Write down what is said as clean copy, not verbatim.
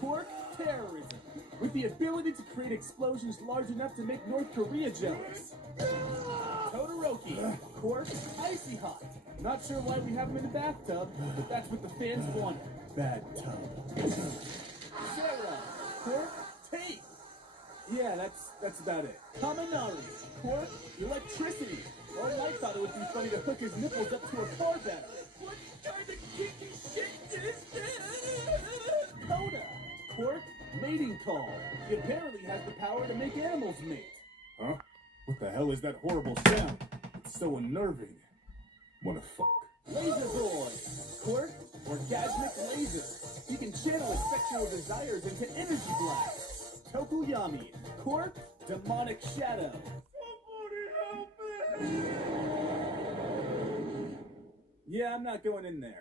QUIRCK terrorism, with the ability to create explosions large enough to make North Korea jealous. Todoroki, QUIRCK, icy hot. Not sure why we have him in the bathtub, but that's what the fans wanted. Bad tub. Sarah, QUIRCK, tape. Yeah, that's about it. Kaminari, QUIRCK, electricity. All Might thought it would be funny to hook his nipples up to a car battery. What kind of kinky shit is this? Coda, QUIRCK, mating call. He apparently has the power to make animals mate. Huh? What the hell is that horrible sound? It's so unnerving. Wanna fuck? Laser boy, QUIRCK, orgasmic laser. He can channel his sexual desires into energy blasts. Tokuyami, QUIRCK, demonic shadow. Somebody help me! Yeah, I'm not going in there.